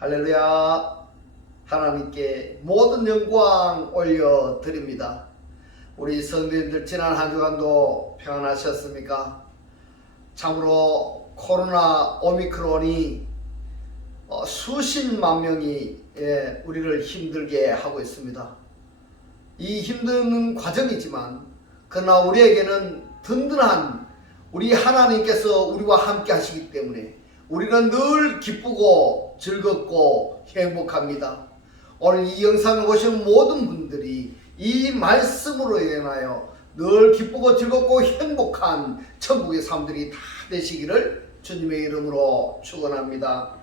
할렐루야. 하나님께 모든 영광 올려드립니다. 우리 성도님들 지난 한 주간도 평안하셨습니까? 참으로 코로나 오미크론이 수십만 명이 우리를 힘들게 하고 있습니다. 이 힘든 과정이지만 그러나 우리에게는 든든한 우리 하나님께서 우리와 함께 하시기 때문에 우리는 늘 기쁘고 즐겁고 행복합니다. 오늘 이 영상을 보시는 모든 분들이 이 말씀으로 인하여 늘 기쁘고 즐겁고 행복한 천국의 삶들이 다 되시기를 주님의 이름으로 축원합니다.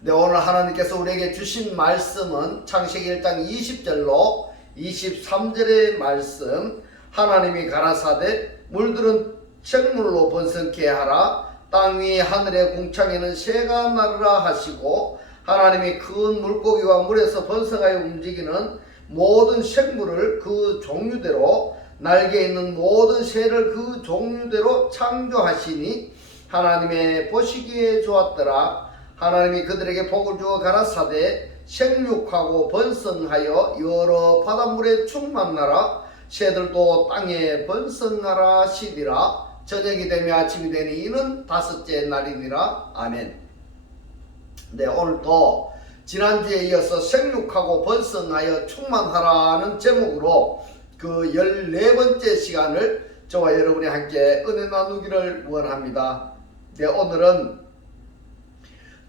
네, 오늘 하나님께서 우리에게 주신 말씀은 창세기 1장 20절로 23절의 말씀. 하나님이 가라사대 물들은 생물로 번성케 하라. 땅 위 하늘의 궁창에는 새가 나르라 하시고, 하나님이 큰 물고기와 물에서 번성하여 움직이는 모든 생물을 그 종류대로, 날개 있는 모든 새를 그 종류대로 창조하시니 하나님의 보시기에 좋았더라. 하나님이 그들에게 복을 주어 가라사대 생육하고 번성하여 여러 바닷물에 충만하라. 새들도 땅에 번성하라 하시니라. 저녁이 되며 아침이 되니 이는 다섯째 날이니라. 아멘. 네, 오늘도 지난주에 이어서 생육하고 번성하여 충만하라는 제목으로 그 14번째 시간을 저와 여러분이 함께 은혜 나누기를 원합니다. 네, 오늘은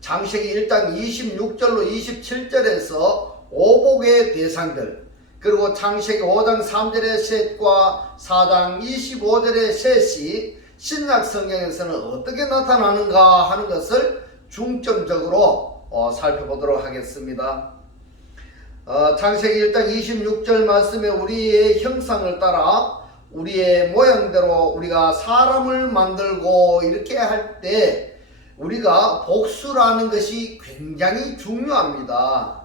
창세기 1장 26절로 27절에서 오복의 대상들, 그리고 창세기 5장 3절의 셋과 4장 25절의 셋이 신약 성경에서는 어떻게 나타나는가 하는 것을 중점적으로 살펴보도록 하겠습니다. 창세기 1장 26절 말씀에 우리의 형상을 따라 우리의 모양대로 우리가 사람을 만들고 이렇게 할 때 우리가 복수라는 것이 굉장히 중요합니다.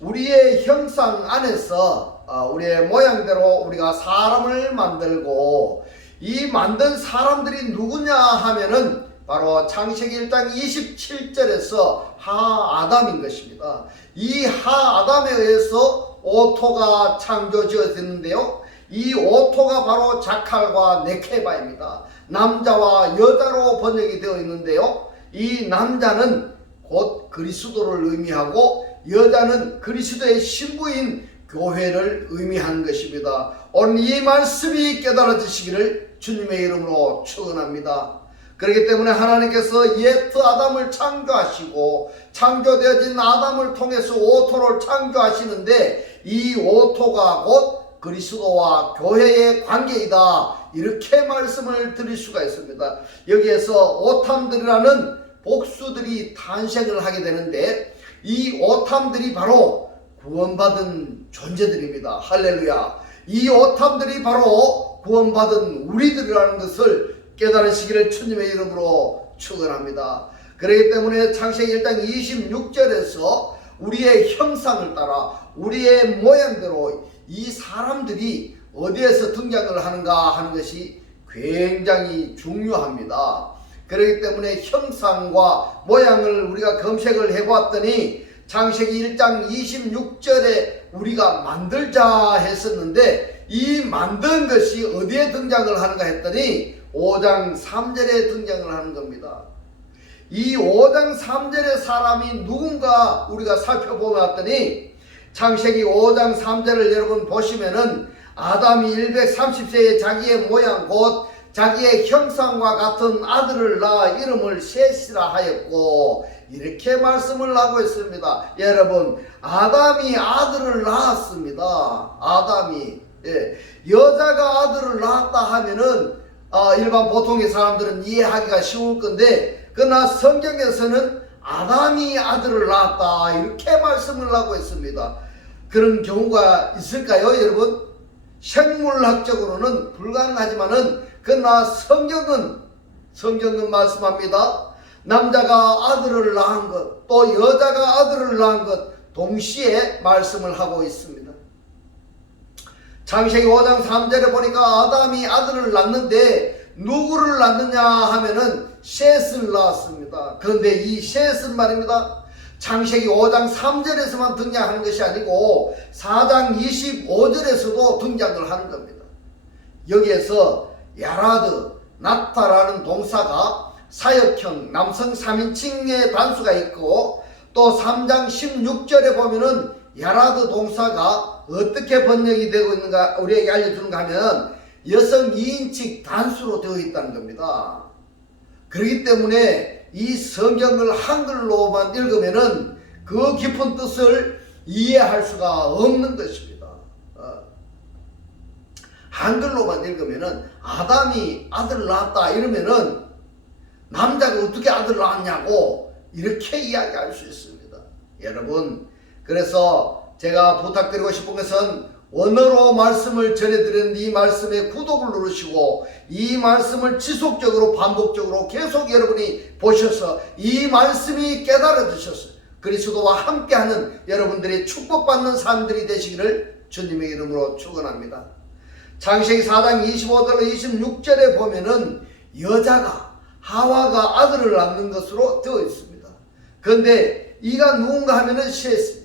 우리의 형상 안에서 우리의 모양대로 우리가 사람을 만들고, 이 만든 사람들이 누구냐 하면은 바로 창세기 1장 27절에서 하아담인 것입니다. 이 하아담에 의해서 오토가 창조되었는데요. 이 오토가 바로 자칼과 네케바입니다. 남자와 여자로 번역이 되어 있는데요. 이 남자는 곧 그리스도를 의미하고 여자는 그리스도의 신부인 교회를 의미하는 것입니다. 오늘 이 말씀이 깨달아지시기를 주님의 이름으로 축원합니다. 그렇기 때문에 하나님께서 옛 아담을 창조하시고 창조되어진 아담을 통해서 오토를 창조하시는데 이 오토가 곧 그리스도와 교회의 관계이다, 이렇게 말씀을 드릴 수가 있습니다. 여기에서 오탐들이라는 복수들이 탄생을 하게 되는데 이 오탐들이 바로 구원받은 존재들입니다. 할렐루야. 이 오탐들이 바로 구원받은 우리들이라는 것을 깨달으시기를 주님의 이름으로 축원합니다. 그렇기 때문에 창세기 1장 26절에서 우리의 형상을 따라 우리의 모양대로 이 사람들이 어디에서 등장을 하는가 하는 것이 굉장히 중요합니다. 그렇기 때문에 형상과 모양을 우리가 검색을 해봤더니 창세기 1장 26절에 우리가 만들자 했었는데 이 만든 것이 어디에 등장을 하는가 했더니 5장 3절에 등장을 하는 겁니다. 이 5장 3절의 사람이 누군가 우리가 살펴보았더니 창세기 5장 3절을 여러분 보시면은 아담이 130세에 자기의 모양 곧 자기의 형상과 같은 아들을 낳아 이름을 셋이라 하였고, 이렇게 말씀을 하고 있습니다. 여러분, 아담이 아들을 낳았습니다. 아담이 여자가 아들을 낳았다 하면은 일반 보통의 사람들은 이해하기가 쉬울 건데, 그러나 성경에서는 아담이 아들을 낳았다, 이렇게 말씀을 하고 있습니다. 그런 경우가 있을까요, 여러분? 생물학적으로는 불가능하지만은 그러나 성경은 말씀합니다. 남자가 아들을 낳은 것, 또 여자가 아들을 낳은 것 동시에 말씀을 하고 있습니다. 창세기 5장 3절에 보니까 아담이 아들을 낳는데 누구를 낳느냐 하면은 셋을 낳았습니다. 그런데 이 셋은 말입니다, 창세기 5장 3절에서만 등장하는 것이 아니고 4장 25절에서도 등장을 하는 겁니다. 여기에서 야라드, 나타라는 동사가 사역형 남성 3인칭의 단수가 있고, 또 3장 16절에 보면은 야라드 동사가 어떻게 번역이 되고 있는가 우리에게 알려주는가 하면 여성 2인칭 단수로 되어 있다는 겁니다. 그렇기 때문에 이 성경을 한글로만 읽으면은 그 깊은 뜻을 이해할 수가 없는 것입니다. 한글로만 읽으면은 아담이 아들을 낳았다 이러면은 남자가 어떻게 아들을 낳았냐고 이렇게 이야기할 수 있습니다. 여러분, 그래서 제가 부탁드리고 싶은 것은 언어로 말씀을 전해드리는 이 말씀에 구독을 누르시고 이 말씀을 지속적으로 반복적으로 계속 여러분이 보셔서 이 말씀이 깨달아지셔서 그리스도와 함께하는 여러분들이 축복받는 사람들이 되시기를 주님의 이름으로 축원합니다. 창세기 4장 25절 26절에 보면은 여자가 하와가 아들을 낳는 것으로 되어 있습니다. 그런데 이가 누군가 하면은 셋입니다.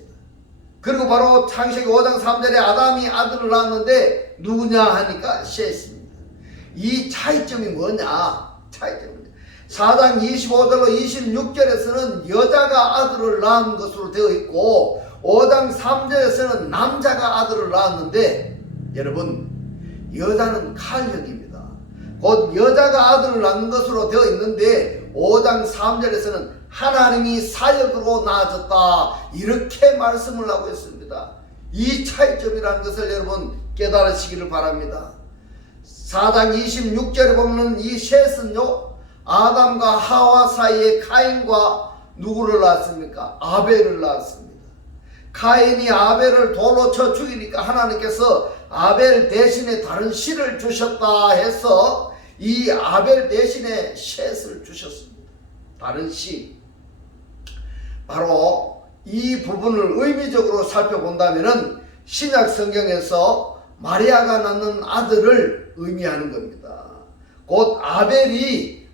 그리고 바로 창세기 5장 3절에 아담이 아들을 낳았는데 누구냐 하니까 셋입니다. 이 차이점이 뭐냐? 차이점입니다. 4장 25절로 26절에서는 여자가 아들을 낳은 것으로 되어 있고 5장 3절에서는 남자가 아들을 낳았는데, 여러분, 여자는 칼형입니다. 곧 여자가 아들을 낳는 것으로 되어 있는데 5장 3절에서는 하나님이 사역으로 낳아졌다 이렇게 말씀을 하고 있습니다. 이 차이점이라는 것을 여러분 깨달으시기를 바랍니다. 4장 26절에 보면 이 셋은요, 아담과 하와 사이에 카인과 누구를 낳았습니까? 아벨을 낳았습니다. 카인이 아벨을 돌로 쳐 죽이니까 하나님께서 아벨 대신에 다른 씨를 주셨다 해서 이 아벨 대신에 셋을 주셨습니다. 다른 씨. 바로 이 부분을 의미적으로 살펴본다면은 신약 성경에서 마리아가 낳는 아들을 의미하는 겁니다. 곧 아벨이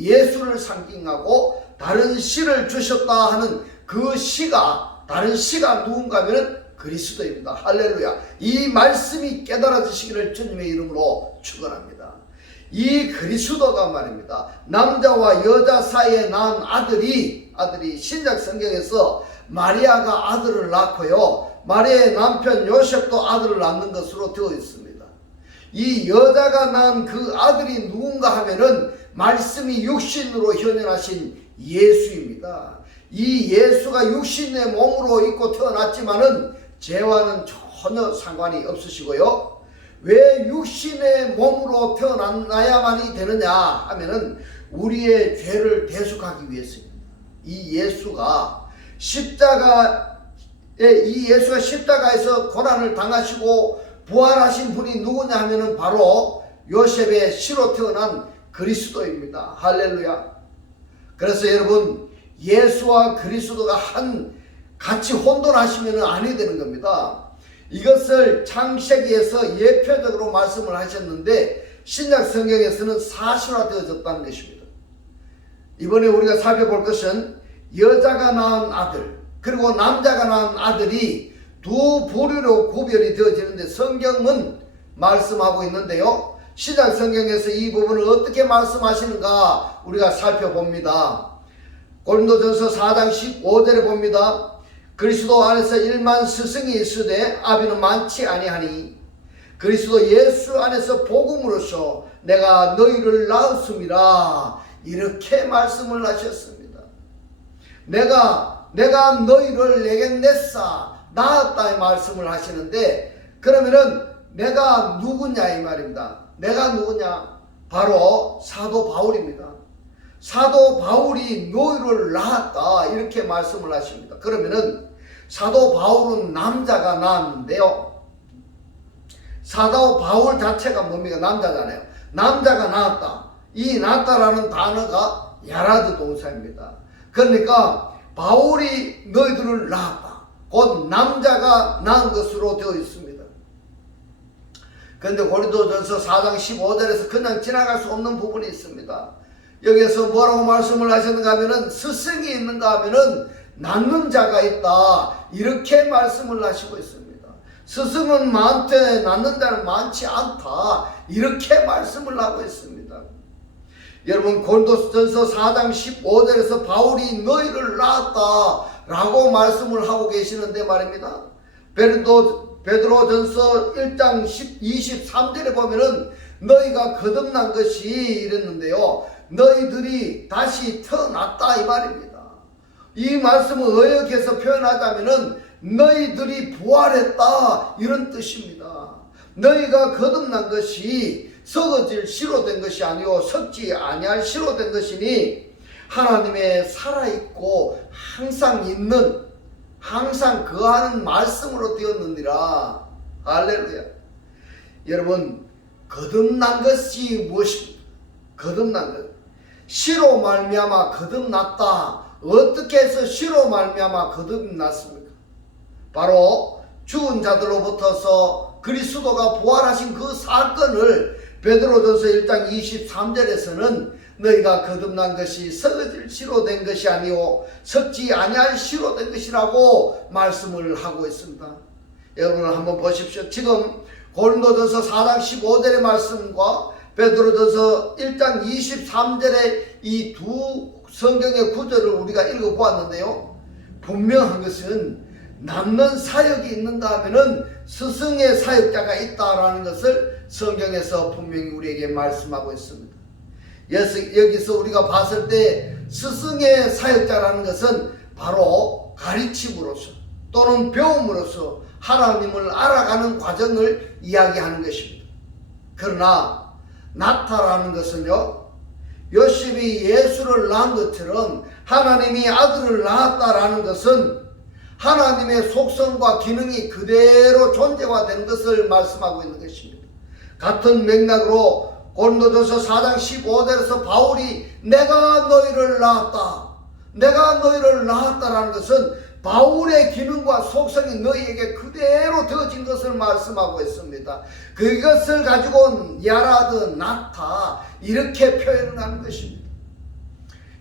예수를 상징하고 다른 씨를 주셨다 하는 그 씨가, 다른 씨가 누군가 하면 그리스도입니다. 할렐루야. 이 말씀이 깨달아지시기를 주님의 이름으로 축원합니다. 이 그리스도가 말입니다, 남자와 여자 사이에 낳은 아들이 신약 성경에서 마리아가 아들을 낳고요, 마리아의 남편 요셉도 아들을 낳는 것으로 되어 있습니다. 이 여자가 낳은 그 아들이 누군가 하면은 말씀이 육신으로 현현하신 예수입니다. 이 예수가 육신의 몸으로 입고 태어났지만은 죄와는 전혀 상관이 없으시고요. 왜 육신의 몸으로 태어나야만이 되느냐 하면은 우리의 죄를 대속하기 위해서입니다. 이 예수가 십자가에서 고난을 당하시고 부활하신 분이 누구냐 하면은 바로 요셉의 씨로 태어난 그리스도입니다. 할렐루야. 그래서 여러분, 예수와 그리스도가 같이 혼돈하시면 아니 되는 겁니다. 이것을 창세기에서 예표적으로 말씀을 하셨는데 신약 성경에서는 사실화되어졌다는 것입니다. 이번에 우리가 살펴볼 것은 여자가 낳은 아들 그리고 남자가 낳은 아들이 두 부류로 구별이 되어지는데 성경은 말씀하고 있는데요, 신약 성경에서 이 부분을 어떻게 말씀하시는가 우리가 살펴봅니다. 고린도전서 4장 15절에 봅니다. 그리스도 안에서 1만 스승이 있으되 아비는 많지 아니하니 그리스도 예수 안에서 복음으로써 내가 너희를 낳았음이라 이렇게 말씀을 하셨습니다. 내가 너희를 내게 냈사 낳았다 이 말씀을 하시는데, 그러면은 내가 누구냐 이 말입니다. 내가 누구냐? 바로 사도 바울입니다. 사도 바울이 너희를 낳았다 이렇게 말씀을 하십니다. 그러면은 사도 바울은 남자가 낳았는데요, 사도 바울 자체가 뭡니까? 남자잖아요. 남자가 낳았다. 이 낳았다라는 단어가 야라드 동사입니다. 그러니까 바울이 너희들을 낳았다. 곧 남자가 낳은 것으로 되어 있습니다. 그런데 고린도전서 4장 15절에서 그냥 지나갈 수 없는 부분이 있습니다. 여기서 뭐라고 말씀을 하셨는가 하면은 스승이 있는가 하면은 낳는 자가 있다, 이렇게 말씀을 하시고 있습니다. 스승은 많되 낳는 자는 많지 않다, 이렇게 말씀을 하고 있습니다. 여러분, 고린도전서 4장 15절에서 바울이 너희를 낳았다 라고 말씀을 하고 계시는데 말입니다. 베드로전서 1장 23절에 보면은 너희가 거듭난 것이 이랬는데요, 너희들이 다시 태어났다 이 말입니다. 이 말씀을 의역해서 표현하자면은 너희들이 부활했다, 이런 뜻입니다. 너희가 거듭난 것이 썩어질 씨로 된 것이 아니요 썩지 아니할 씨로 된 것이니 하나님의 살아있고 항상 있는, 항상 거하는 말씀으로 되었느니라. 할렐루야. 여러분, 거듭난 것이 무엇입니까? 거듭난 것, 씨로 말미암아 거듭났다. 어떻게 해서 씨로 말미암아 거듭났습니까? 바로 죽은 자들로부터서 그리스도가 부활하신 그 사건을 베드로전서 1장 23절에서는 너희가 거듭난 것이 썩어질 씨로 된 것이 아니오 썩지 아니할 씨로 된 것이라고 말씀을 하고 있습니다. 여러분 한번 보십시오. 지금 고린도전서 4장 15절의 말씀과 베드로전서 1장 23절의 이 두 성경의 구절을 우리가 읽어보았는데요, 분명한 것은 남는 사역이 있는가 하면은 스승의 사역자가 있다라는 것을 성경에서 분명히 우리에게 말씀하고 있습니다. 여기서 우리가 봤을 때 스승의 사역자라는 것은 바로 가르침으로써 또는 배움으로써 하나님을 알아가는 과정을 이야기하는 것입니다. 그러나 낳다라는 것은요, 요셉이 예수를 낳은 것처럼 하나님이 아들을 낳았다라는 것은 하나님의 속성과 기능이 그대로 존재화되는 것을 말씀하고 있는 것입니다. 같은 맥락으로 고린도전서 4장 15절에서 바울이 내가 너희를 낳았다, 내가 너희를 낳았다라는 것은 바울의 기능과 속성이 너희에게 그대로 되어진 것을 말씀하고 있습니다. 그것을 가지고 야라드, 낳다, 이렇게 표현을 하는 것입니다.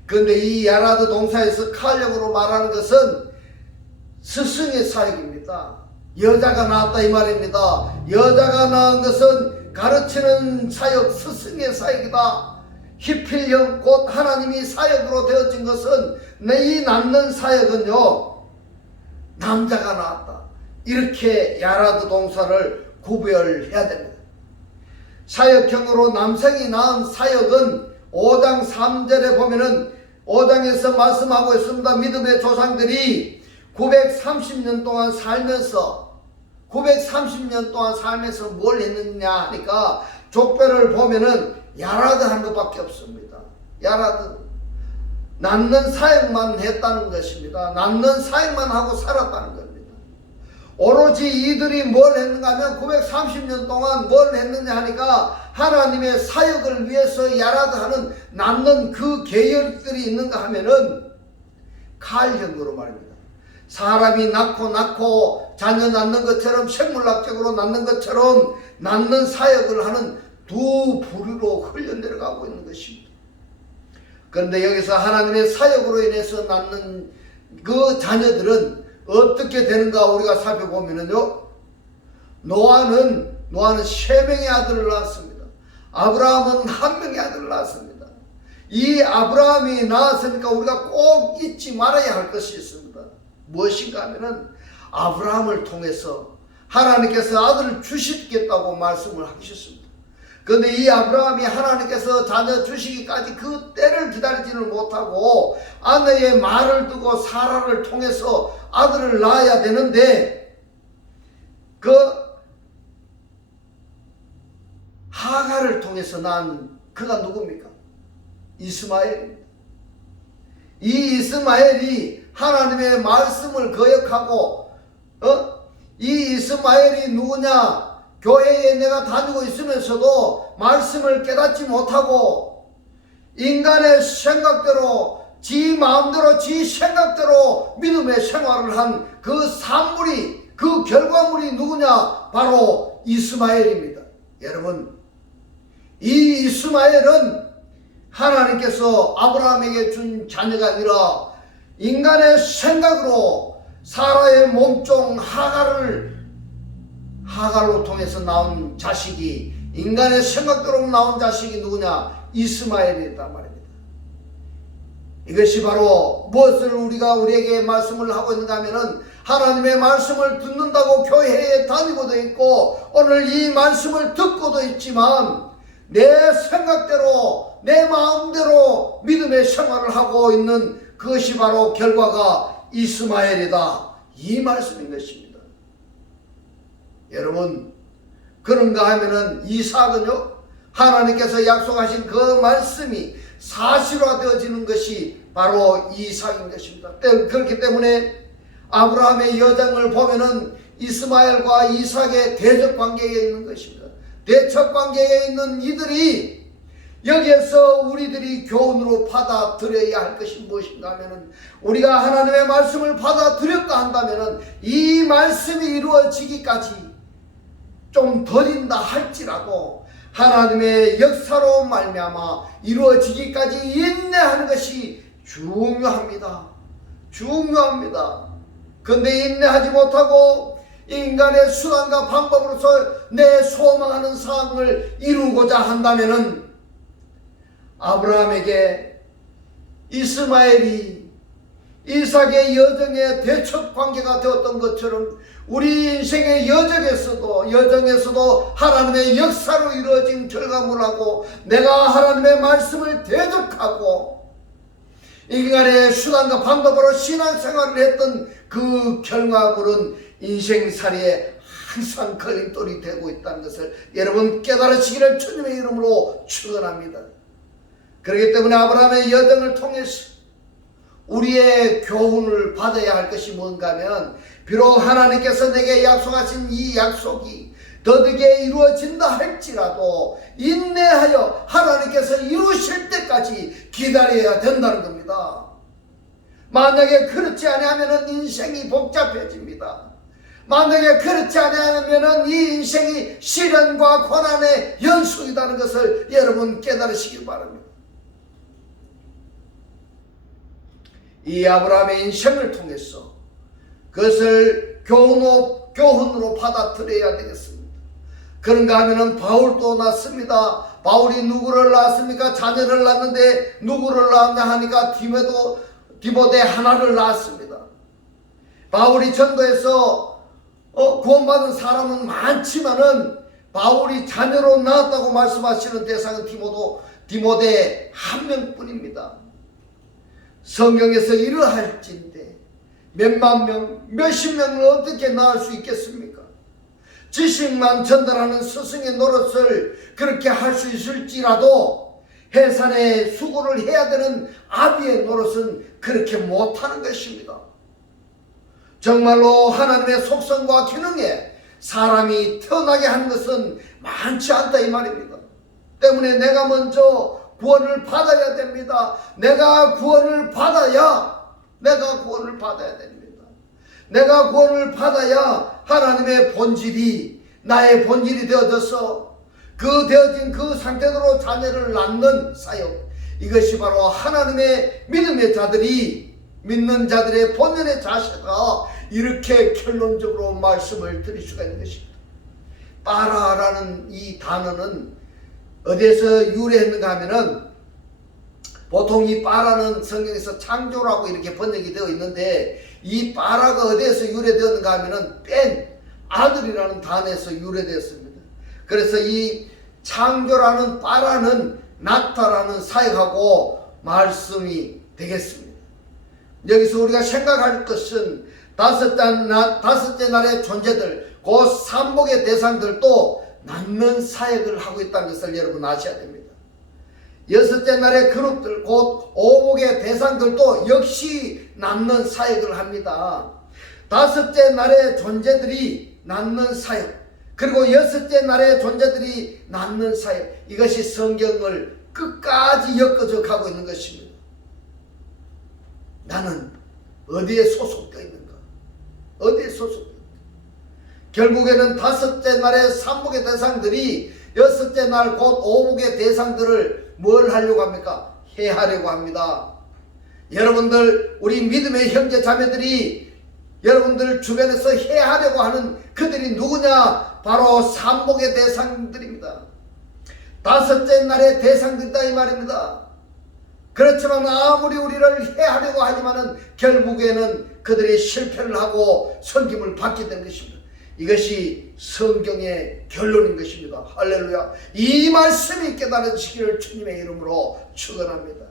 그런데 이 야라드 동사에서 칼력으로 말하는 것은 스승의 사역입니다. 여자가 낳았다 이 말입니다. 여자가 낳은 것은 가르치는 사역, 스승의 사역이다. 히필령 곧 하나님이 사역으로 되어진 것은 이 낳는 사역은요, 남자가 낳았다, 이렇게 야라드 동사를 구별해야 됩니다. 사역형으로 남성이 낳은 사역은 5장 3절에 보면은 5장에서 말씀하고 있습니다. 믿음의 조상들이 930년 동안 살면서 뭘 했느냐 하니까 족별을 보면은 야라드 한 것밖에 없습니다. 야라드, 낳는 사역만 했다는 것입니다. 낳는 사역만 하고 살았다는 겁니다. 오로지 이들이 뭘 했는가 하면 930년 동안 뭘 했느냐 하니까 하나님의 사역을 위해서 야라드 하는 낳는 그 계열들이 있는가 하면은 칼형으로 말입니다. 사람이 낳고 자녀 낳는 것처럼, 생물학적으로 낳는 것처럼 낳는 사역을 하는 두 부류로 흘러내려가고 있는 것입니다. 그런데 여기서 하나님의 사역으로 인해서 낳는 그 자녀들은 어떻게 되는가 우리가 살펴보면요, 노아는 3명의 아들을 낳았습니다. 아브라함은 1명의 아들을 낳았습니다. 이 아브라함이 낳았으니까 우리가 꼭 잊지 말아야 할 것이 있습니다. 무엇인가 하면은 아브라함을 통해서 하나님께서 아들을 주시겠다고 말씀을 하셨습니다. 그런데 이 아브라함이 하나님께서 자녀 주시기까지 그 때를 기다리지를 못하고 아내의 말을 두고 사라를 통해서 아들을 낳아야 되는데, 그 하가를 통해서 낳은 그가 누굽니까? 이스마엘입니다. 이 이스마엘이 하나님의 말씀을 거역하고, 이 이스마엘이 누구냐? 교회에 내가 다니고 있으면서도 말씀을 깨닫지 못하고 인간의 생각대로, 지 마음대로, 지 생각대로 믿음의 생활을 한 그 산물이, 그 결과물이 누구냐? 바로 이스마엘입니다. 여러분, 이 이스마엘은 하나님께서 아브라함에게 준 자녀가 아니라 인간의 생각으로 사라의 몸종 하갈로 통해서 나온 자식이, 인간의 생각대로 나온 자식이 누구냐? 이스마엘이란 말입니다. 이것이 바로 무엇을 우리에게 말씀을 하고 있는가 하면은, 하나님의 말씀을 듣는다고 교회에 다니고도 있고 오늘 이 말씀을 듣고도 있지만 내 생각대로 내 마음대로 믿음의 생활을 하고 있는 그것이 바로 결과가 이스마엘이다, 이 말씀인 것입니다. 여러분, 그런가 하면은 이삭은요, 하나님께서 약속하신 그 말씀이 사실화되어지는 것이 바로 이삭인 것입니다. 그렇기 때문에 아브라함의 여정을 보면은 이스마엘과 이삭의 대적 관계에 있는 것입니다. 대척 관계에 있는 이들이 여기에서 우리들이 교훈으로 받아들여야 할 것이 무엇인가 하면은, 우리가 하나님의 말씀을 받아들였다 한다면은 이 말씀이 이루어지기까지 좀 더딘다 할지라도 하나님의 역사로 말미암아 이루어지기까지 인내하는 것이 중요합니다. 그런데 인내하지 못하고 인간의 수단과 방법으로서 내 소망하는 사항을 이루고자 한다면은 아브라함에게 이스마엘이 이삭의 여정의 대척 관계가 되었던 것처럼 우리 인생의 여정에서도 하나님의 역사로 이루어진 결과물하고, 내가 하나님의 말씀을 대적하고 인간의 수단과 방법으로 신앙생활을 했던 그 결과물은 인생살이에 항상 걸림돌이 되고 있다는 것을 여러분 깨달으시기를 주님의 이름으로 축원합니다. 그렇기 때문에 아브라함의 여정을 통해서 우리의 교훈을 받아야 할 것이 뭔가 하면, 비록 하나님께서 내게 약속하신 이 약속이 더디게 이루어진다 할지라도 인내하여 하나님께서 이루실 때까지 기다려야 된다는 겁니다. 만약에 그렇지 아니하면 인생이 복잡해집니다. 만약에 그렇지 아니하면 이 인생이 시련과 고난의 연속이라는 것을 여러분 깨달으시기 바랍니다. 이 아브라함의 인생을 통해서 그것을 교훈으로 받아들여야 되겠습니다. 그런가 하면은 바울도 낳습니다. 바울이 누구를 낳았습니까? 자녀를 낳았는데 누구를 낳았냐 하니까 디모데 하나를 낳았습니다. 바울이 전도해서 구원받은 사람은 많지만은 바울이 자녀로 낳았다고 말씀하시는 대상은 디모데 한 명뿐입니다. 성경에서 이러할진대 몇만 명, 몇십 명을 어떻게 낳을 수 있겠습니까? 지식만 전달하는 스승의 노릇을 그렇게 할 수 있을지라도 해산에 수고를 해야 되는 아비의 노릇은 그렇게 못하는 것입니다. 정말로 하나님의 속성과 기능에 사람이 태어나게 하는 것은 많지 않다 이 말입니다. 때문에 내가 먼저 구원을 받아야 됩니다. 내가 구원을 받아야 됩니다. 내가 구원을 받아야 하나님의 본질이 나의 본질이 되어져서 그 되어진 그 상태대로 자녀를 낳는 사역, 이것이 바로 하나님의 믿음의 자들이, 믿는 자들의 본연의 자세가 이렇게 결론적으로 말씀을 드릴 수가 있는 것입니다. 빠라라는 이 단어는 어디에서 유래했는가 하면은, 보통 이 빠라는 성경에서 창조라고 이렇게 번역이 되어 있는데, 이 빠라가 어디에서 유래되었는가 하면은 아들이라는 단어에서 유래되었습니다. 그래서 이 창조라는 빠라는 나타라는 사역하고 말씀이 되겠습니다. 여기서 우리가 생각할 것은 다섯째 날의 존재들, 곧 삼복의 대상들도 낳는 사역을 하고 있다는 것을 여러분 아셔야 됩니다. 여섯째 날의 그룹들, 곧 오복의 대상들도 역시 낳는 사역을 합니다. 다섯째 날의 존재들이 낳는 사역, 그리고 여섯째 날의 존재들이 낳는 사역, 이것이 성경을 끝까지 엮어져 가고 있는 것입니다. 나는 어디에 소속되어 있는가? 어디에 소속되어 있는가? 결국에는 다섯째 날의 삼복의 대상들이 여섯째 날 곧 오복의 대상들을 뭘 하려고 합니까? 해하려고 합니다. 여러분들, 우리 믿음의 형제 자매들이 여러분들 주변에서 해하려고 하는 그들이 누구냐? 바로 삼복의 대상들입니다. 다섯째 날의 대상들이다 이 말입니다. 그렇지만 아무리 우리를 해하려고 하지만은 결국에는 그들이 실패를 하고 섬김을 받게 되는 것입니다. 이것이 성경의 결론인 것입니다. 할렐루야. 이 말씀이 깨달아지기를 주님의 이름으로 축원합니다.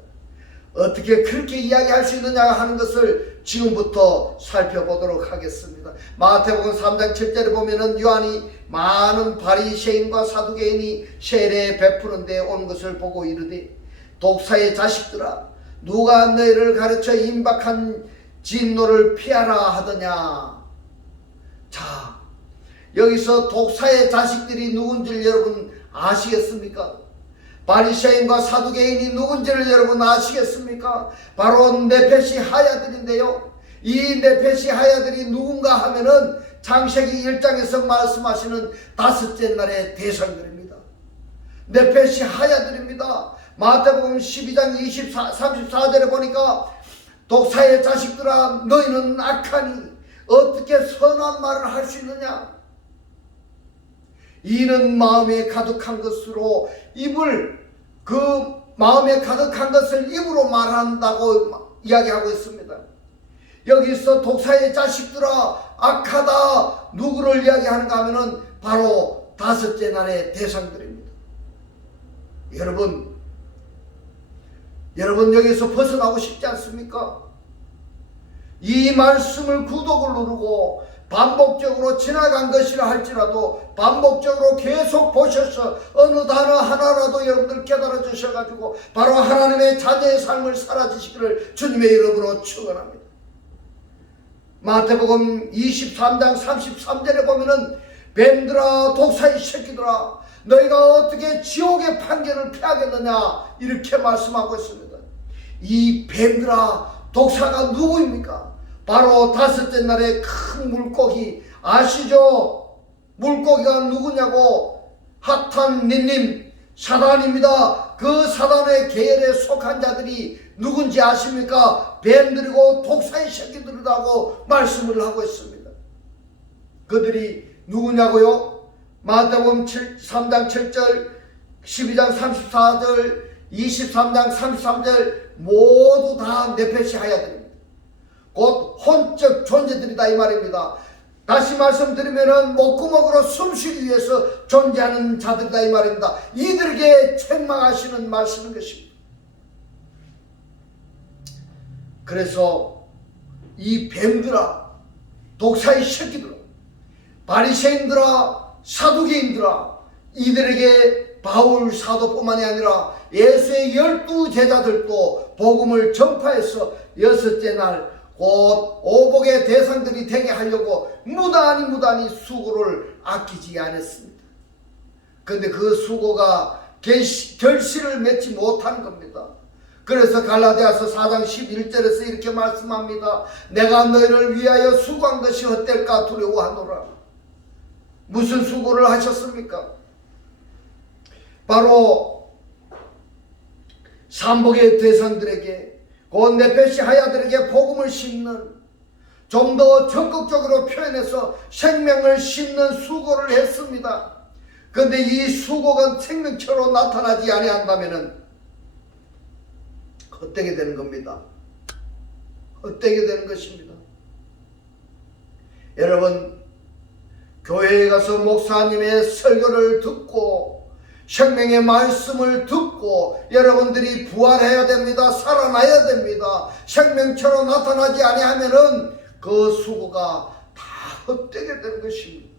어떻게 그렇게 이야기할 수 있느냐 하는 것을 지금부터 살펴보도록 하겠습니다. 마태복음 3장 7절에 보면은 요한이 많은 바리새인과 사두개인이 세례 베푸는 데 온 것을 보고 이르되 독사의 자식들아, 누가 너희를 가르쳐 임박한 진노를 피하라 하더냐. 자, 여기서 독사의 자식들이 누군지를 여러분 아시겠습니까? 바리새인과 사두개인이 누군지를 여러분 아시겠습니까? 바로 네페시 하야들인데요. 이 네페시 하야들이 누군가 하면은 창세기 1장에서 말씀하시는 다섯째 날의 대상들입니다. 네페시 하야들입니다. 마태복음 12장 34절에 보니까 독사의 자식들아, 너희는 악하니 어떻게 선한 말을 할 수 있느냐? 이는 마음에 가득한 것으로 그 마음에 가득한 것을 입으로 말한다고 이야기하고 있습니다. 여기서 독사의 자식들아, 악하다, 누구를 이야기하는가 하면은 바로 다섯째 날의 대상들입니다. 여러분 여기서 벗어나고 싶지 않습니까? 이 말씀을 구독을 누르고 반복적으로 지나간 것이라 할지라도 반복적으로 계속 보셔서 어느 단어 하나라도 여러분들 깨달아 주셔가지고 바로 하나님의 자녀의 삶을 살아주시기를 주님의 이름으로 축원합니다. 마태복음 23장 33절에 보면은 뱀들아, 독사의 새끼들아, 너희가 어떻게 지옥의 판결을 피하겠느냐, 이렇게 말씀하고 있습니다. 이 뱀들아, 독사가 누구입니까? 바로 다섯째 날의 큰 물고기 아시죠? 물고기가 누구냐고? 하탄, 닌님, 사단입니다. 그 사단의 계열에 속한 자들이 누군지 아십니까? 뱀들이고 독사의 새끼들이라고 말씀을 하고 있습니다. 그들이 누구냐고요? 마태복음 3장 7절, 12장 34절, 23장 33절 모두 다 네페시 하야들입니다. 곧 혼적 존재들이다 이 말입니다. 다시 말씀드리면은 목구멍으로 숨쉬기 위해서 존재하는 자들이다 이 말입니다. 이들에게 책망하시는 말씀인 것입니다. 그래서 이 뱀들아, 독사의 새끼들아, 바리새인들아, 사두개인들아, 이들에게 바울 사도뿐만이 아니라 예수의 12 제자들도 복음을 전파해서 여섯째 날 곧 오복의 대상들이 되게 하려고 무단히 수고를 아끼지 않았습니다. 그런데 그 수고가 결실을 맺지 못한 겁니다. 그래서 갈라디아서 4장 11절에서 이렇게 말씀합니다. 내가 너희를 위하여 수고한 것이 헛될까 두려워하노라. 무슨 수고를 하셨습니까? 바로 삼복의 대상들에게, 곧 네페시 하야들에게 복음을 심는, 좀 더 적극적으로 표현해서 생명을 심는 수고를 했습니다. 그런데 이 수고가 생명처로 나타나지 아니한다면은 헛되게 되는 겁니다. 헛되게 되는 것입니다. 여러분, 교회에 가서 목사님의 설교를 듣고 생명의 말씀을 듣고 여러분들이 부활해야 됩니다. 살아나야 됩니다. 생명처럼 나타나지 아니하면은 그 수고가 다 헛되게 되는 것입니다.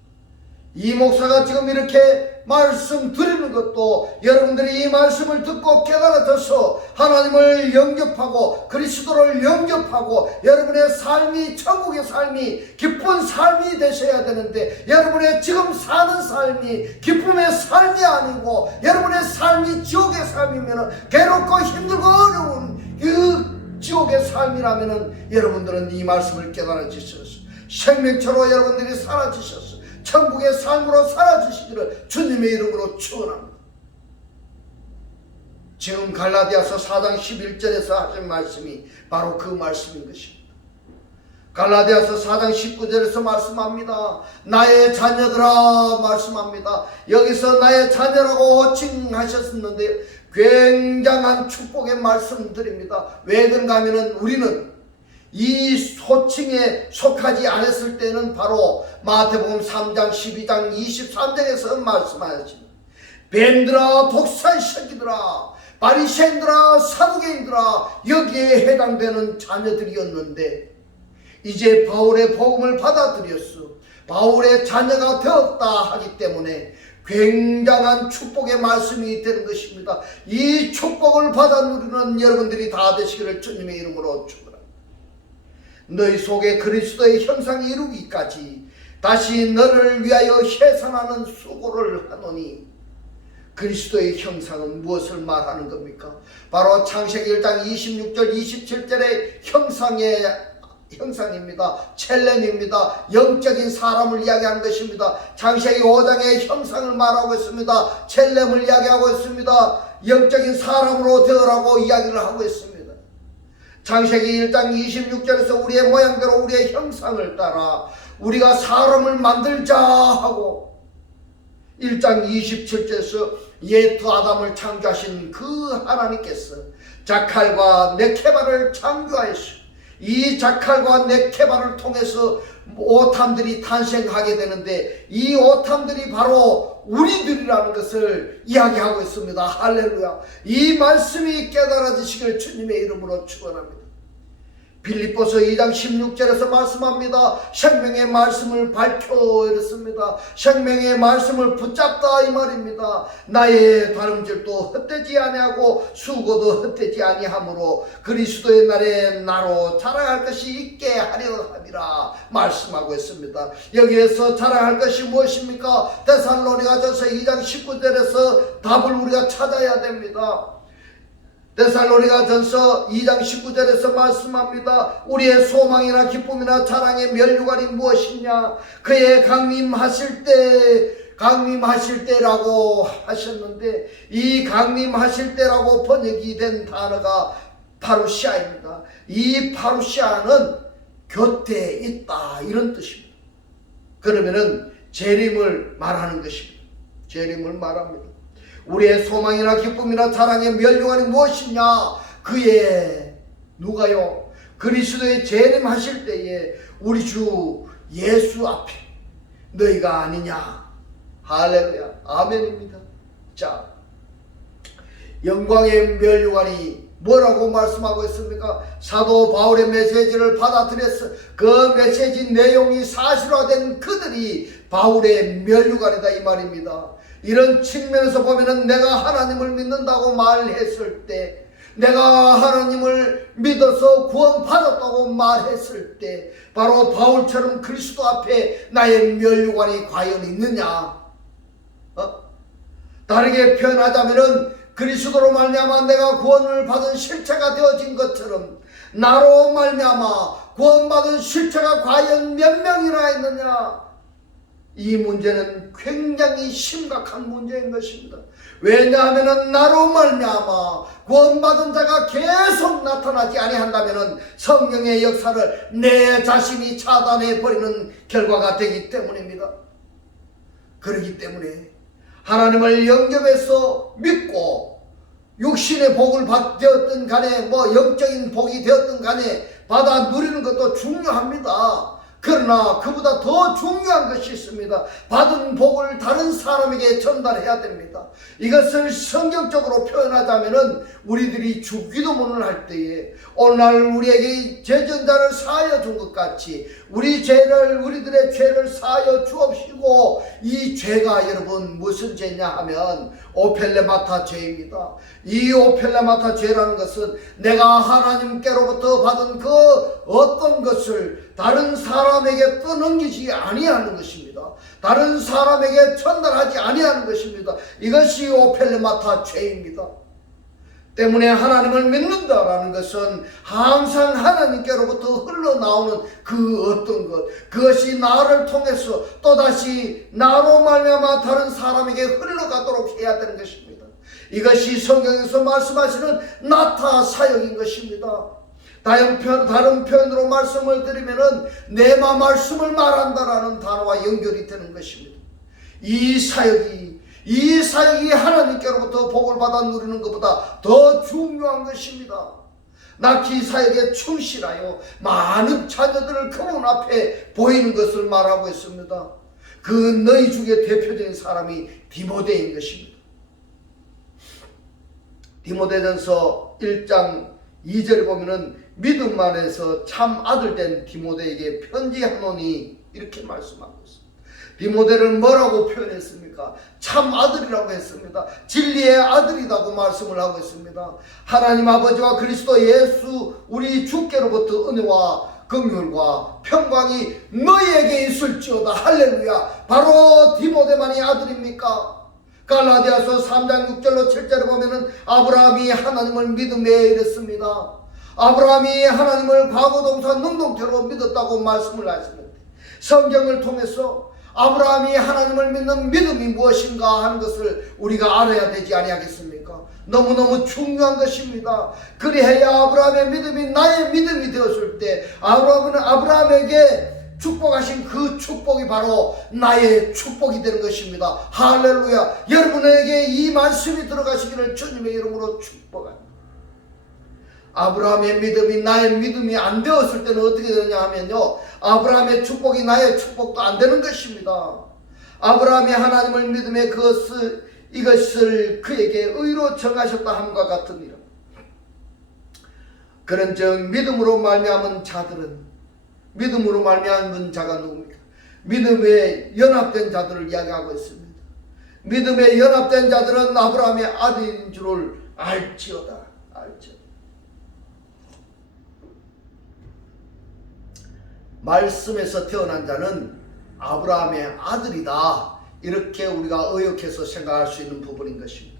이 목사가 지금 이렇게 말씀 드리는 것도 여러분들이 이 말씀을 듣고 깨달아져서 하나님을 영접하고 그리스도를 영접하고 여러분의 삶이 천국의 삶이 기쁜 삶이 되셔야 되는데, 여러분의 지금 사는 삶이 기쁨의 삶이 아니고 여러분의 삶이 지옥의 삶이면, 괴롭고 힘들고 어려운 그 지옥의 삶이라면 여러분들은 이 말씀을 깨달아지셔서 생명처로 여러분들이 살아지셔서 천국의 삶으로 살아주시기를 주님의 이름으로 축원합니다. 지금 갈라디아서 4장 11절에서 하신 말씀이 바로 그 말씀인 것입니다. 갈라디아서 4장 19절에서 말씀합니다. 나의 자녀들아 말씀합니다. 여기서 나의 자녀라고 호칭하셨었는데 굉장한 축복의 말씀드립니다. 왜 그런가 하면은 우리는 이 호칭에 속하지 않았을 때는 바로 마태복음 3장 12장 23절에서 말씀하십니다. 뱀들아 독사의 새끼들아 바리새인들아 사두개인들아 여기에 해당되는 자녀들이었는데 이제 바울의 복음을 받아들였어. 바울의 자녀가 되었다 하기 때문에 굉장한 축복의 말씀이 되는 것입니다. 이 축복을 받아 누리는 여러분들이 다 되시기를 주님의 이름으로 축원합니다. 너희 속에 그리스도의 형상이 이루기까지 다시 너를 위하여 해산하는 수고를 하노니 그리스도의 형상은 무엇을 말하는 겁니까? 바로 창세기 1장 26절 27절의 형상입니다. 첼렘입니다. 영적인 사람을 이야기하는 것입니다. 창세기 5장의 형상을 말하고 있습니다. 첼렘을 이야기하고 있습니다. 영적인 사람으로 되어라고 이야기를 하고 있습니다. 창세기 1장 26절에서 우리의 모양대로 우리의 형상을 따라 우리가 사람을 만들자 하고 1장 27절에서 옛 아담을 창조하신 그 하나님께서 자칼과 네케바를 창조하였습니다. 이 자칼과 네케바를 통해서 오탐들이 탄생하게 되는데 이 오탐들이 바로 우리들이라는 것을 이야기하고 있습니다. 할렐루야. 이 말씀이 깨달아지시길 주님의 이름으로 축원합니다. 빌립보서 2장 16절에서 말씀합니다. 생명의 말씀을 밝혀 이렇습니다. 생명의 말씀을 붙잡다 이 말입니다. 나의 다름질도 헛되지 아니하고 수고도 헛되지 아니하므로 그리스도의 날에 나로 자랑할 것이 있게 하려 함이라 말씀하고 있습니다. 여기에서 자랑할 것이 무엇입니까? 데살로니가전서 2장 19절에서 답을 우리가 찾아야 됩니다. 데살로니가전서 2장 19절에서 말씀합니다. 우리의 소망이나 기쁨이나 자랑의 면류관이 무엇이냐? 그의 강림하실 때라고 하셨는데 이 강림하실 때라고 번역이 된 단어가 파루시아입니다. 이 파루시아는 곁에 있다 이런 뜻입니다. 그러면은 재림을 말하는 것입니다. 재림을 말합니다. 우리의 소망이나 기쁨이나 자랑의 면류관이 무엇이냐? 그의 누가요? 그리스도의 재림하실 때에 우리 주 예수 앞에 너희가 아니냐? 할렐루야. 아멘입니다. 자, 영광의 면류관이 뭐라고 말씀하고 있습니까? 사도 바울의 메시지를 받아들였어. 그 메시지 내용이 사실화된 그들이 바울의 면류관이다 이 말입니다. 이런 측면에서 보면은 내가 하나님을 믿는다고 말했을 때, 내가 하나님을 믿어서 구원받았다고 말했을 때 바로 바울처럼 그리스도 앞에 나의 면류관이 과연 있느냐? 다르게 표현하자면은 그리스도로 말미암아 내가 구원을 받은 실체가 되어진 것처럼 나로 말미암아 구원받은 실체가 과연 몇 명이나 있느냐? 이 문제는 굉장히 심각한 문제인 것입니다. 왜냐하면 나로 말미암아 구원받은 자가 계속 나타나지 아니한다면 성령의 역사를 내 자신이 차단해 버리는 결과가 되기 때문입니다. 그렇기 때문에 하나님을 영접해서 믿고 육신의 복을 되었든 간에 영적인 복이 되었든 간에 받아 누리는 것도 중요합니다. 그러나 그보다 더 중요한 것이 있습니다. 받은 복을 다른 사람에게 전달해야 됩니다. 이것을 성경적으로 표현하자면은 우리들이 주기도문을 할 때에 오늘 우리에게 죄전자를 사하여 준 것 같이 우리들의 죄를 사하여 주옵시고 이 죄가 여러분 무슨 죄냐 하면 오펠레마타 죄입니다. 이 오펠레마타 죄라는 것은 내가 하나님께로부터 받은 그 어떤 것을 다른 사람에게 떠넘기지 아니하는 것입니다. 다른 사람에게 전달하지 아니하는 것입니다. 이것이 오펠레마타 죄입니다. 때문에 하나님을 믿는다라는 것은 항상 하나님께로부터 흘러나오는 그 어떤 것, 그것이 나를 통해서 또다시 나로 말미암아 다른 사람에게 흘러가도록 해야 되는 것입니다. 이것이 성경에서 말씀하시는 나타 사역인 것입니다. 다른 표현으로 말씀을 드리면은 내마 말씀을 말한다라는 단어와 연결이 되는 것입니다. 이 사역이 하나님께로부터 복을 받아 누리는 것보다 더 중요한 것입니다. 낙히 사역에 충실하여 많은 자녀들을 그분 앞에 보이는 것을 말하고 있습니다. 그 너희 중에 대표적인 사람이 디모데인 것입니다. 디모데전서 1장 2절에 보면은 믿음 안에서 참 아들 된 디모데에게 편지하노니 이렇게 말씀하고 있습니다. 디모데를 뭐라고 표현했습니까? 참 아들이라고 했습니다. 진리의 아들이라고 말씀을 하고 있습니다. 하나님 아버지와 그리스도 예수 우리 주께로부터 은혜와 긍휼과 평강이 너희에게 있을지어다. 할렐루야. 바로 디모데만이 아들입니까? 갈라디아서 3장 6절로 7절에 보면은 아브라함이 하나님을 믿음에 이랬습니다. 아브라함이 하나님을 과거동사 능동태로 믿었다고 말씀을 하시는데, 성경을 통해서 아브라함이 하나님을 믿는 믿음이 무엇인가 하는 것을 우리가 알아야 되지 아니하겠습니까? 너무너무 중요한 것입니다. 그리해야 아브라함의 믿음이 나의 믿음이 되었을 때 아브라함에게 축복하신 그 축복이 바로 나의 축복이 되는 것입니다. 할렐루야. 여러분에게 이 말씀이 들어가시기를 주님의 이름으로 축복합니다. 아브라함의 믿음이 나의 믿음이 안 되었을 때는 어떻게 되느냐 하면요, 아브라함의 축복이 나의 축복도 안 되는 것입니다. 아브라함이 하나님을 믿음에 이것을 그에게 의로 정하셨다 함과 같으니라. 그런즉 믿음으로 말미암은 자가 누굽니까? 믿음에 연합된 자들을 이야기하고 있습니다. 믿음에 연합된 자들은 아브라함의 아들인 줄을 알지어다. 말씀에서 태어난 자는 아브라함의 아들이다. 이렇게 우리가 의역해서 생각할 수 있는 부분인 것입니다.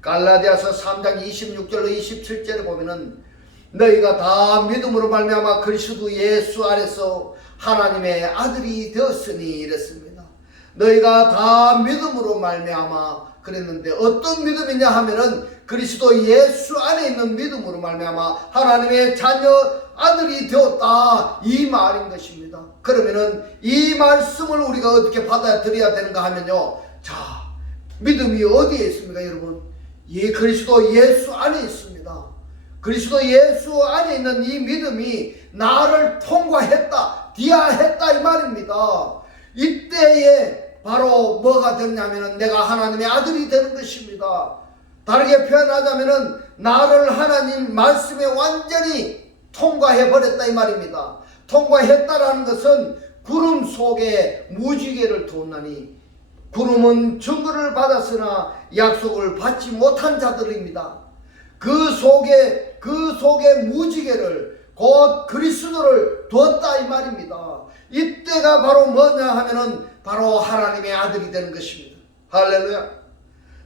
갈라디아서 3장 26절로 27절에 보면은 너희가 다 믿음으로 말미암아 그리스도 예수 안에서 하나님의 아들이 되었으니 이랬습니다. 너희가 다 믿음으로 말미암아 그랬는데 어떤 믿음이냐 하면은 그리스도 예수 안에 있는 믿음으로 말미암아 하나님의 자녀 아들이 되었다, 이 말인 것입니다. 그러면은 이 말씀을 우리가 어떻게 받아들여야 되는가 하면요, 자, 믿음이 어디에 있습니까 여러분? 그리스도 예수 안에 있습니다. 그리스도 예수 안에 있는 이 믿음이 나를 통과했다, 디아했다 이 말입니다. 이때에 바로 뭐가 되냐면은 내가 하나님의 아들이 되는 것입니다. 다르게 표현하자면은 나를 하나님 말씀에 완전히 통과해버렸다 이 말입니다. 통과했다라는 것은 구름 속에 무지개를 두었나니, 구름은 증거를 받았으나 약속을 받지 못한 자들입니다. 그 속에 무지개를 곧 그리스도를 두었다 이 말입니다. 이때가 바로 뭐냐 하면은 바로 하나님의 아들이 되는 것입니다. 할렐루야.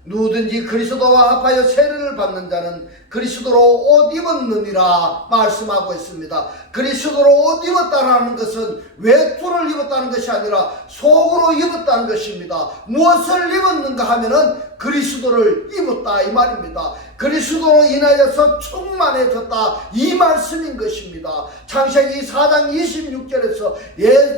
누구든지 그리스도와 합하여 세례를 받는 자는 그리스도로 옷 입었느니라 말씀하고 있습니다. 그리스도로 옷 입었다는 것은 외투를 입었다는 것이 아니라 속으로 입었다는 것입니다. 무엇을 입었는가 하면은 그리스도를 입었다 이 말입니다. 그리스도로 인하여서 충만해졌다 이 말씀인 것입니다. 창세기 4장 26절에서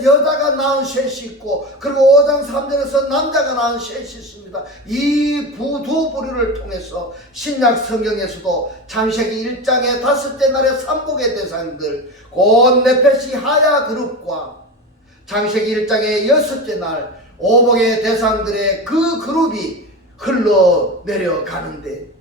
여자가 낳은 셋이 있고, 그리고 5장 3절에서 남자가 낳은 셋이 있습니다. 이 두 부류를 통해서 신약 성경에서도 창세기 1장의 5째 날의 삼복의 대상들 곧 네페시 하야 그룹과 창세기 1장의 6째 날 오복의 대상들의 그 그룹이 흘러내려가는데,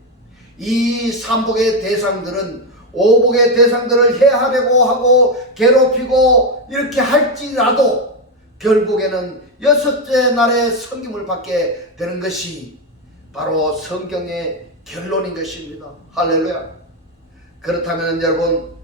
이 삼복의 대상들은 오복의 대상들을 해하려고 하고 괴롭히고 이렇게 할지라도 결국에는 6째 날에 섬김을 받게 되는 것이 바로 성경의 결론인 것입니다. 할렐루야. 그렇다면 여러분,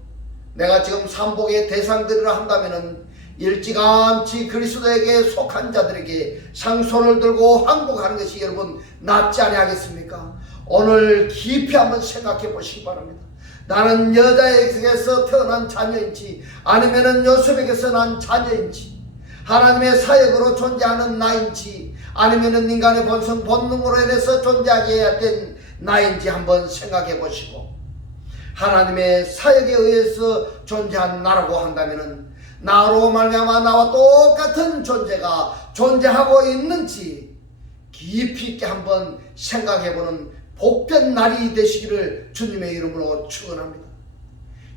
내가 지금 삼복의 대상들이라 한다면은 일찌감치 그리스도에게 속한 자들에게 상손을 들고 항복하는 것이 여러분 낫지 아니하겠습니까? 오늘 깊이 한번 생각해 보시기 바랍니다. 나는 여자에게서 태어난 자녀인지 아니면은 요셉에게서 난 자녀인지, 하나님의 사역으로 존재하는 나인지 아니면은 인간의 본성으로 인해서 존재하게 된 나인지 한번 생각해 보시고, 하나님의 사역에 의해서 존재한 나라고 한다면 나로 말미암아 나와 똑같은 존재가 존재하고 있는지 깊이 있게 한번 생각해보는 복된 날이 되시기를 주님의 이름으로 축원합니다.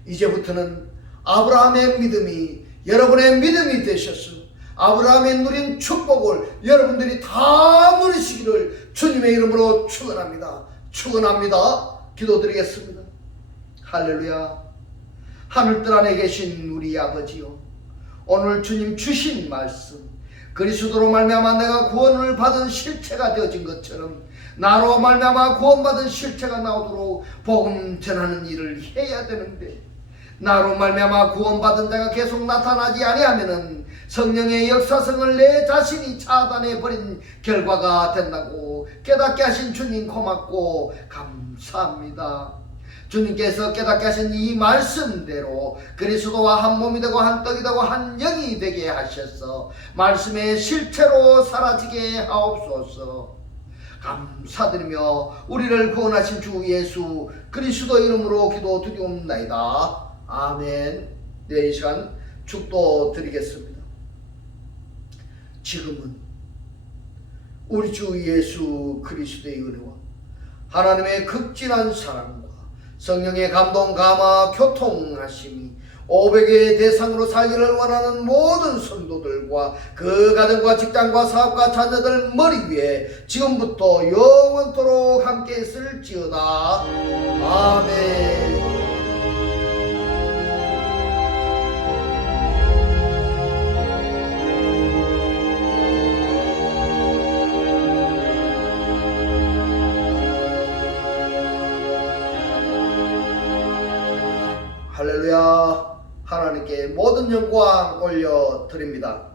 이제부터는 아브라함의 믿음이 여러분의 믿음이 되셔서 아브라함이 누린 축복을 여러분들이 다 누리시기를 주님의 이름으로 축원합니다. 축원합니다. 기도드리겠습니다. 할렐루야. 하늘뜰 안에 계신 우리 아버지요, 오늘 주님 주신 말씀, 그리스도로 말미암아 내가 구원을 받은 실체가 되어진 것처럼 나로 말미암아 구원받은 실체가 나오도록 복음 전하는 일을 해야 되는데, 나로 말미암아 구원받은 자가 계속 나타나지 아니하면은 성령의 역사성을 내 자신이 차단해 버린 결과가 된다고 깨닫게 하신 주님 고맙고 감사합니다. 주님께서 깨닫게 하신 이 말씀대로 그리스도와 한 몸이 되고 한 떡이 되고 한 영이 되게 하셔서 말씀의 실체로 사라지게 하옵소서. 감사드리며 우리를 구원하신 주 예수 그리스도 이름으로 기도드리옵나이다. 아멘. 네, 이 시간 축도 드리겠습니다. 지금은 우리 주 예수 그리스도의 은혜와 하나님의 극진한 사랑과 성령의 감동 감화 교통하심이 500의 대상으로 살기를 원하는 모든 성도들과 그 가정과 직장과 사업과 자녀들 머리 위에 지금부터 영원토록 함께 있을지어다. 아멘. 할렐루야. 하나님께 모든 영광 올려드립니다.